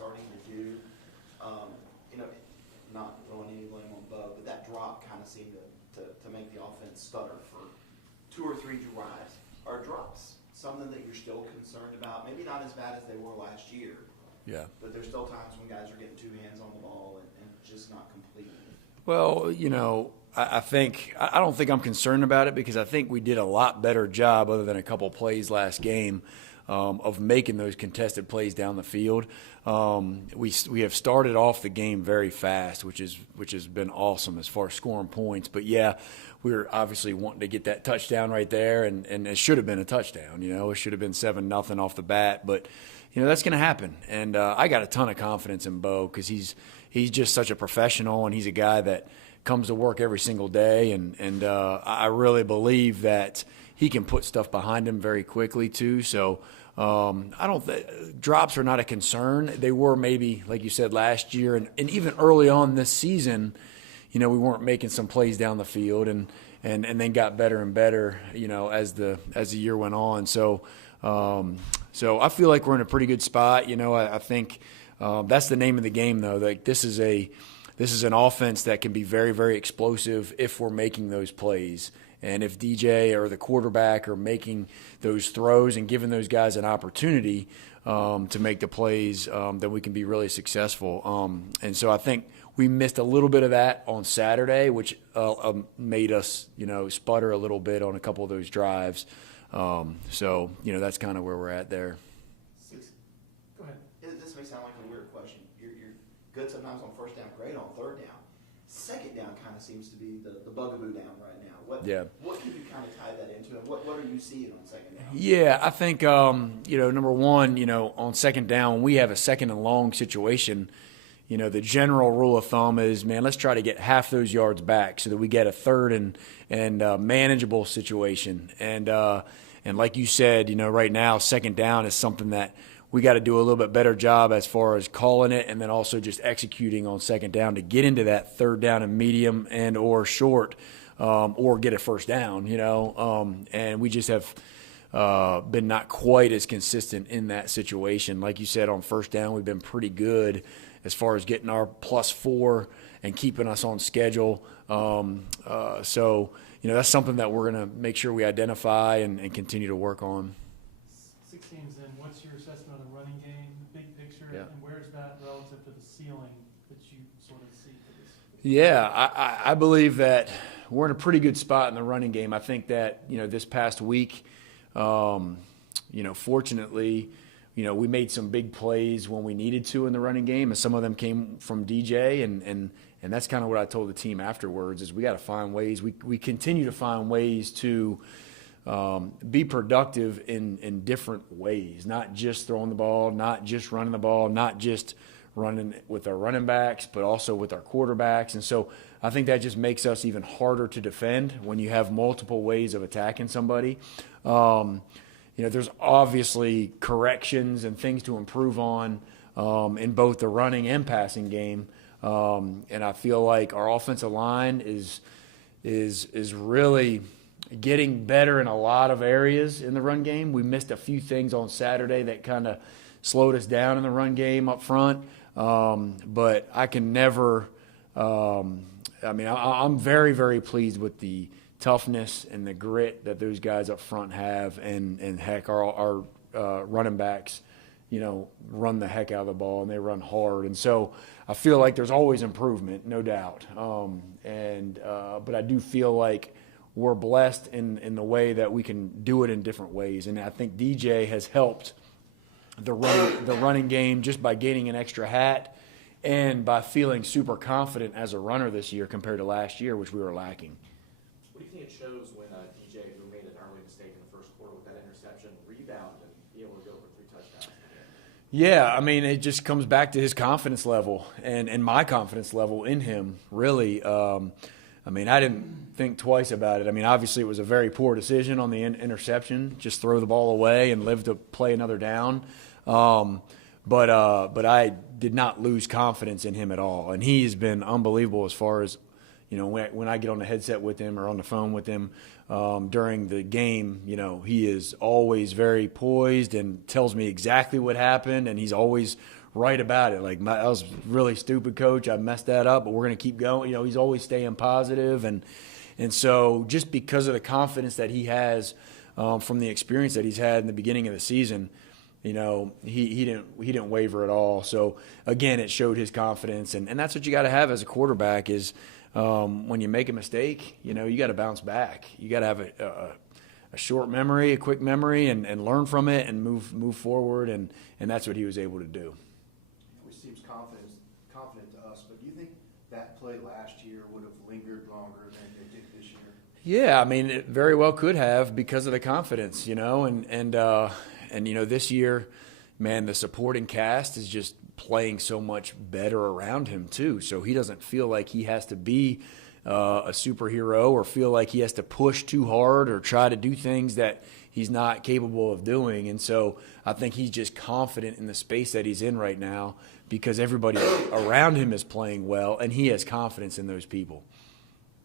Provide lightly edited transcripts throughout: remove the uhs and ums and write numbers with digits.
starting to do. You know, not throwing any blame on Bo, but that drop kind of seemed to make the offense stutter for 2 or 3 drives. Are drops something that you're still concerned about? Maybe not as bad as they were last year. Yeah. But there's still times when guys are getting 2 hands on the ball and just not completing it. Well, you know, I don't think I'm concerned about it because I think we did a lot better job, other than a couple plays last game, of making those contested plays down the field. We have started off the game very fast, which has been awesome as far as scoring points. But yeah, we were obviously wanting to get that touchdown right there, and it should have been a touchdown. You know, it should have been 7-0 off the bat, but you know that's going to happen. And I got a ton of confidence in Bo because he's just such a professional, and he's a guy that comes to work every single day, and I really believe that he can put stuff behind him very quickly too. So I don't drops are not a concern. They were maybe, like you said, last year, and even early on this season, you know, we weren't making some plays down the field, and then got better and better, you know, as the year went on. So I feel like we're in a pretty good spot. You know, I think that's the name of the game, though. Like this is an offense that can be very, very explosive if we're making those plays. And if DJ or the quarterback are making those throws and giving those guys an opportunity to make the plays, then we can be really successful. And so I think we missed a little bit of that on Saturday, which made us, you know, sputter a little bit on a couple of those drives. So, you know, that's kind of where we're at there. Go ahead. This may sound like a weird question. You're good sometimes on first down, great on third down. Second down kind of seems to be the bugaboo down right now. What can you kind of tie that into, and what are you seeing on second down? Yeah, I think, you know, number one, you know, on second down, when we have a second and long situation, you know, the general rule of thumb is, man, let's try to get half those yards back so that we get a third and manageable situation. And like you said, you know, right now, second down is something that we got to do a little bit better job as far as calling it, and then also just executing on second down to get into that third down and medium and or short, or get a first down, you know. And we just have been not quite as consistent in that situation. Like you said, on first down, we've been pretty good as far as getting our +4 and keeping us on schedule. So, you know, that's something that we're going to make sure we identify and continue to work on. 6 games in, what's your assessment of the running game, the big picture, Yeah. and where's that relative to the ceiling that you sort of see for this? Yeah, I believe that we're in a pretty good spot in the running game. I think that, you know, this past week, you know, fortunately, you know, we made some big plays when we needed to in the running game, and some of them came from DJ, and that's kind of what I told the team afterwards is we got to find ways. We continue to find ways to be productive in different ways, not just throwing the ball, not just running the ball, not just running with our running backs, but also with our quarterbacks. And so I think that just makes us even harder to defend when you have multiple ways of attacking somebody. You know, there's obviously corrections and things to improve on in both the running and passing game. And I feel like our offensive line is really getting better in a lot of areas in the run game. We missed a few things on Saturday that kind of slowed us down in the run game up front. But I can never I'm very, very pleased with the toughness and the grit that those guys up front have, and heck, our running backs, you know, run the heck out of the ball, and they run hard. And so I feel like there's always improvement, no doubt. But I do feel like we're blessed in the way that we can do it in different ways. And I think DJ has helped the running game just by gaining an extra hat and by feeling super confident as a runner this year compared to last year, which we were lacking. What do you think it shows when DJ, who made an early mistake in the first quarter with that interception, rebound and be able to go for 3 touchdowns? Yeah, I mean, it just comes back to his confidence level and my confidence level in him, really. I mean, I didn't think twice about it. I mean, obviously it was a very poor decision on the interception, just throw the ball away and live to play another down. But I did not lose confidence in him at all. And he has been unbelievable as far as, you know, when I get on the headset with him or on the phone with him during the game, you know, he is always very poised and tells me exactly what happened, and he's always right about it. Like, that was really stupid, coach. I messed that up, but we're going to keep going. You know, he's always staying positive. And so just because of the confidence that he has from the experience that he's had in the beginning of the season, you know, he didn't waver at all. So, again, it showed his confidence. And that's what you got to have as a quarterback is when you make a mistake, you know, you got to bounce back. You got to have a short memory, a quick memory, and learn from it and move forward. And that's what he was able to do. Which seems confident to us, but do you think that play last year would have lingered longer than it did this year? Yeah, I mean, it very well could have because of the confidence, you know, and you know, this year, man, the supporting cast is just playing so much better around him too. So he doesn't feel like he has to be a superhero or feel like he has to push too hard or try to do things that he's not capable of doing. And so I think he's just confident in the space that he's in right now because everybody around him is playing well and he has confidence in those people.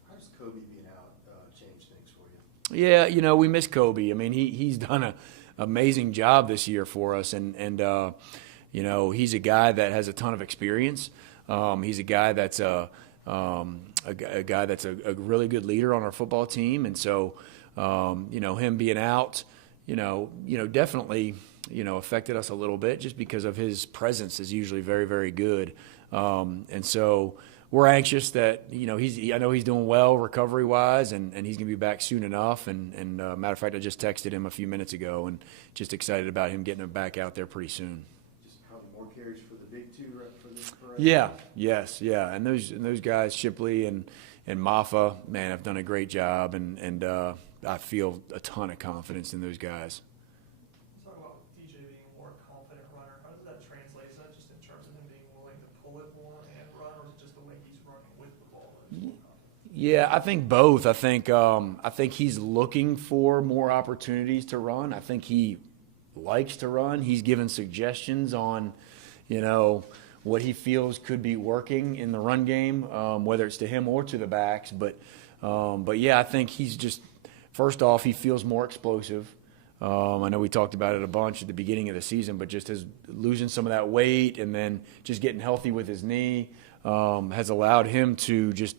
How does Kobe being out change things for you? Yeah, you know, we miss Kobe. I mean, he's done an amazing job this year for us, and you know, he's a guy that has a ton of experience. He's a guy that's a really good leader on our football team, and so you know, him being out, you know, definitely, you know, affected us a little bit just because of his presence is usually very, very good, and so we're anxious that, you know, I know he's doing well recovery-wise, and he's going to be back soon enough. And matter of fact, I just texted him a few minutes ago and just excited about him getting back out there pretty soon. Just probably more carries for the big two for us. Yeah, yes, yeah. And those guys, Shipley and Maffa, man, have done a great job, and I feel a ton of confidence in those guys. Talk about DJ being a more confident runner. How does that translate? Is that just in terms of him being willing to pull it more and run, or is it just the way he's running with the ball? Yeah, I think both. I think he's looking for more opportunities to run. I think he likes to run. He's given suggestions on, you know, what he feels could be working in the run game, whether it's to him or to the backs. But yeah, I think he's just, first off, he feels more explosive. I know we talked about it a bunch at the beginning of the season, but just his losing some of that weight and then just getting healthy with his knee has allowed him to just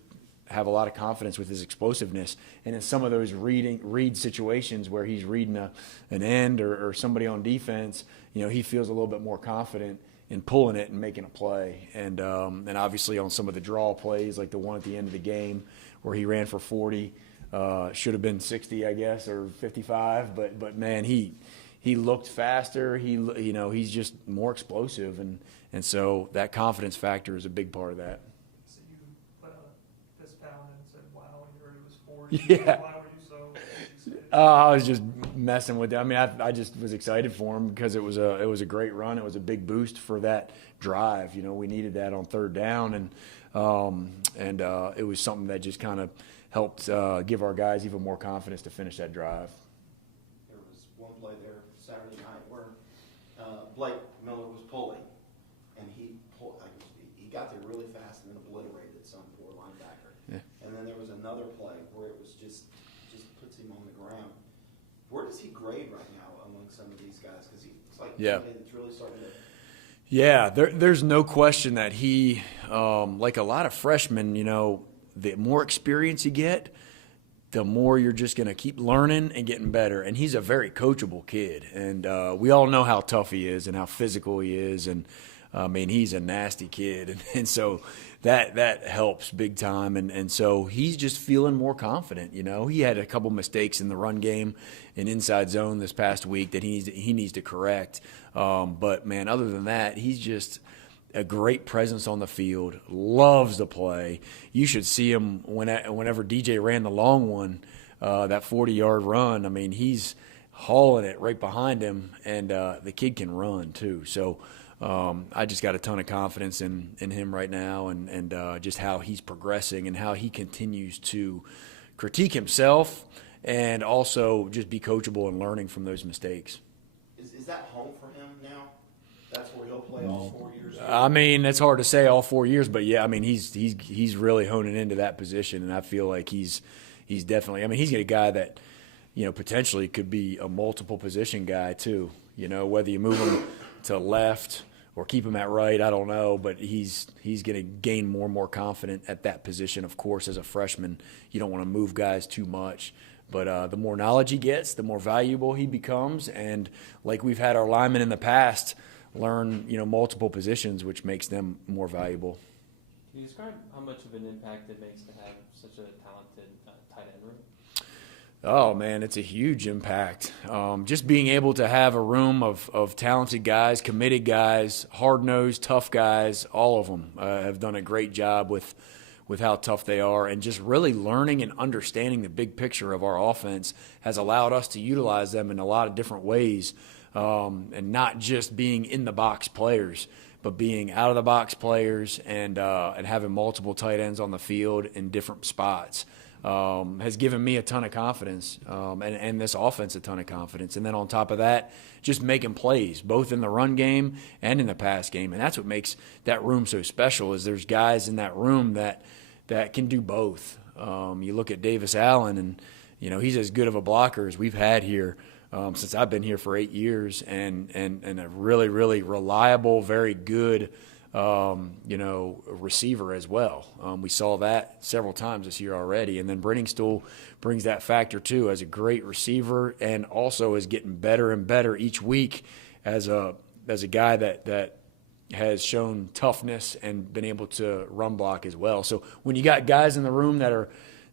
have a lot of confidence with his explosiveness. And in some of those read situations where he's reading an end or somebody on defense, you know, he feels a little bit more confident in pulling it and making a play. And obviously on some of the draw plays, like the one at the end of the game where he ran for 40, should have been 60, I guess, or 55. But man, he looked faster. He's just more explosive, and so that confidence factor is a big part of that. So you put a fist pound and said, "Wow," when you heard it was 40. Yeah. Why were you so excited? I was just messing with it. I mean, I just was excited for him because it was a great run. It was a big boost for that drive. You know, we needed that on third down, and it was something that just kind of helped give our guys even more confidence to finish that drive. There was one play there Saturday night where Blake Miller was pulling, and he got there really fast and then obliterated some poor linebacker. Yeah. And then there was another play where it was just puts him on the ground. Where does he grade right now among some of these guys? Because he's like somebody that's really starting to. Yeah, there's no question that he, like a lot of freshmen, you know, the more experience you get, the more you're just going to keep learning and getting better. And he's a very coachable kid. And we all know how tough he is and how physical he is. And, I mean, he's a nasty kid. And so that helps big time. And so he's just feeling more confident, you know. He had a couple mistakes in the run game and inside zone this past week that he needs to correct. But, man, other than that, he's just – a great presence on the field, loves to play. You should see him whenever DJ ran the long one, that 40-yard run. I mean, he's hauling it right behind him, and the kid can run too. So I just got a ton of confidence in him right now and just how he's progressing and how he continues to critique himself and also just be coachable and learning from those mistakes. Is that home for him now? That's where he'll play all 4 years? I mean, it's hard to say all 4 years, but yeah, I mean, he's really honing into that position, and I feel like he's definitely. I mean, he's a guy that, you know, potentially could be a multiple position guy too. You know, whether you move him to left keep him at right. I don't know, but he's going to gain more and more confident at that position. Of course, as a freshman, you don't want to move guys too much. But the more knowledge he gets, the more valuable he becomes. And like we've had our linemen in the past learn, multiple positions, which makes them more valuable. Can you describe how much of an impact it makes to have such a talented tight end room? Oh, man, it's a huge impact. Just being able to have a room of talented guys, committed guys, hard-nosed, tough guys, all of them have done a great job with how tough they are, and just really learning and understanding the big picture of our offense has allowed us to utilize them in a lot of different ways, and not just being in-the-box players, but being out-of-the-box players and having multiple tight ends on the field in different spots. Has given me a ton of confidence, and this offense a ton of confidence. And then on top of that, just making plays, both in the run game and in the pass game. And that's what makes that room so special, is there's guys in that room that can do both. You look at Davis Allen, and, he's as good of a blocker as we've had here since I've been here for 8 years, and a really, really reliable, very good receiver as well. We saw that several times this year already. And then Brenningstool brings that factor too, as a great receiver, and also is getting better and better each week as a guy that has shown toughness and been able to run block as well. So when you got guys in the room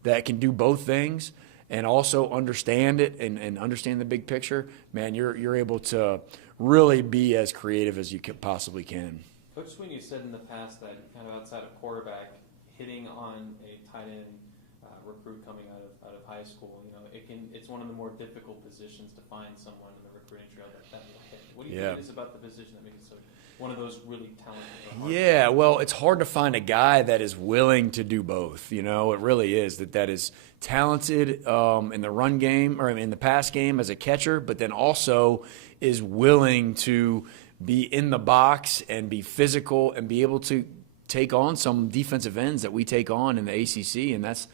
that can do both things and also understand it and understand the big picture, man, you're able to really be as creative as you possibly can. Coach Sweeney said in the past that kind of outside of quarterback, hitting on a tight end recruit coming out of high school, it's one of the more difficult positions to find someone in the recruiting trail that will hit. What do you think it is about the position that makes it so one of those really talented? Yeah, well, it's hard to find a guy that is willing to do both. It really is that is talented in the run game or in the pass game as a catcher, but then also is willing to be in the box and be physical and be able to take on some defensive ends that we take on in the ACC, and that's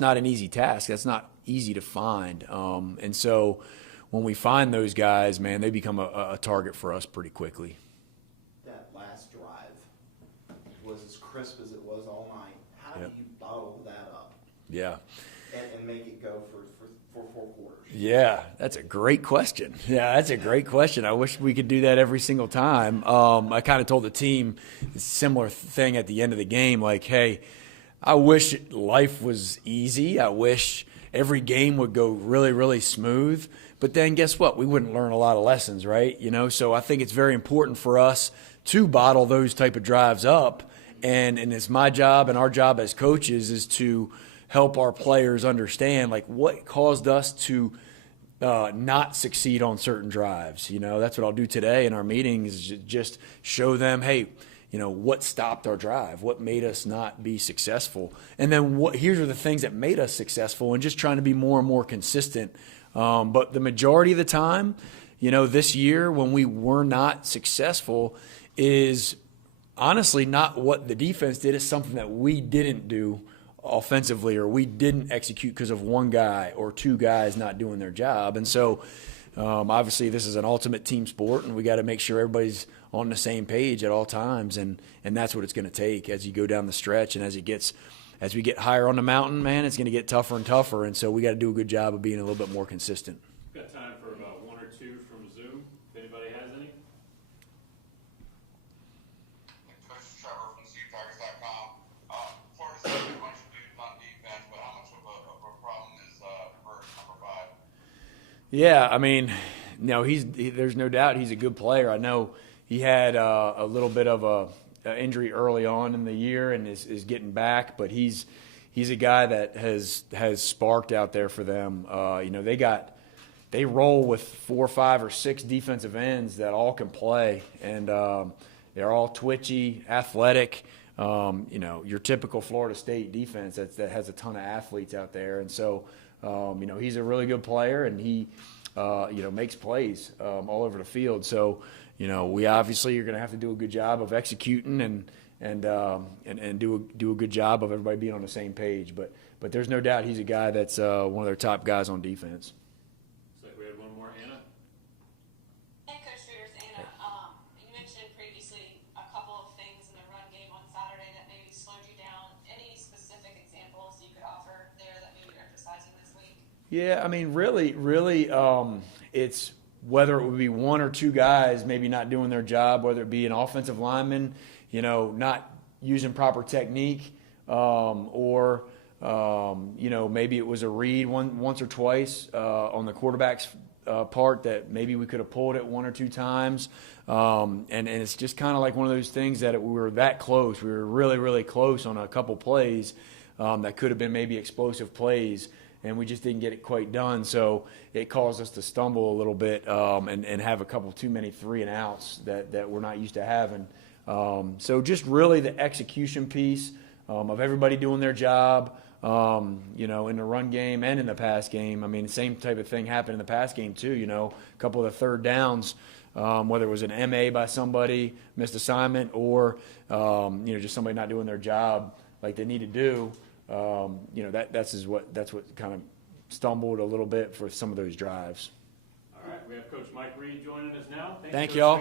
not an easy task. That's not easy to find. And so when we find those guys, man, they become a target for us pretty quickly. That last drive was as crisp as it was all night. How do you bottle that up? Yeah. And make it go for 4 quarters? Yeah, that's a great question. I wish we could do that every single time. I kind of told the team a similar thing at the end of the game, like, hey, I wish life was easy. I wish every game would go really, really smooth. But then guess what? We wouldn't learn a lot of lessons, right? So I think it's very important for us to bottle those type of drives up. And it's my job and our job as coaches is to help our players understand, like, what caused us to not succeed on certain drives. That's what I'll do today in our meetings, is just show them, hey, what stopped our drive, what made us not be successful, and then here are the things that made us successful, and just trying to be more and more consistent. But the majority of the time, this year when we were not successful is honestly not what the defense did. It's something that we didn't do offensively, or we didn't execute because of one guy or two guys not doing their job. And so obviously this is an ultimate team sport, and we got to make sure everybody's on the same page at all times, and that's what it's going to take as you go down the stretch. And as we get higher on the mountain, man, it's going to get tougher and tougher, and so we got to do a good job of being a little bit more consistent. Got time for about one or two from Zoom, if anybody has any. Coach Trevor from CTigers.com. Florida State has a bunch of dudes on defense, but how much of a problem is Burt, number 5? Yeah, I mean, there's no doubt he's a good player. I know he had a little bit of a injury early on in the year and is getting back, but he's a guy that has sparked out there for them. They roll with 4, 5, or 6 defensive ends that all can play, and they're all twitchy, athletic. Your typical Florida State defense that has a ton of athletes out there, and so he's a really good player, and he makes plays all over the field. So we obviously are going to have to do a good job of executing and do a good job of everybody being on the same page. But there's no doubt he's a guy that's one of their top guys on defense. Looks like we had one more, Anna. Hey, Coach Reuters, Anna. You mentioned previously Yeah, I mean, really, it's whether it would be one or two guys maybe not doing their job, whether it be an offensive lineman, not using proper technique, or maybe it was a read once or twice on the quarterback's part that maybe we could have pulled it one or two times, and it's just kind of like one of those things that we were that close. We were really, really close on a couple plays that could have been maybe explosive plays, and we just didn't get it quite done. So it caused us to stumble a little bit and have a couple too many 3-and-outs that we're not used to having. So just really the execution piece of everybody doing their job, in the run game and in the pass game. I mean, the same type of thing happened in the pass game too, a couple of the third downs, whether it was an MA by somebody, missed assignment, or, just somebody not doing their job like they need to do. That's what kind of stumbled a little bit for some of those drives. All right, we have Coach Mike Reed joining us now. Thank Coach. y'all.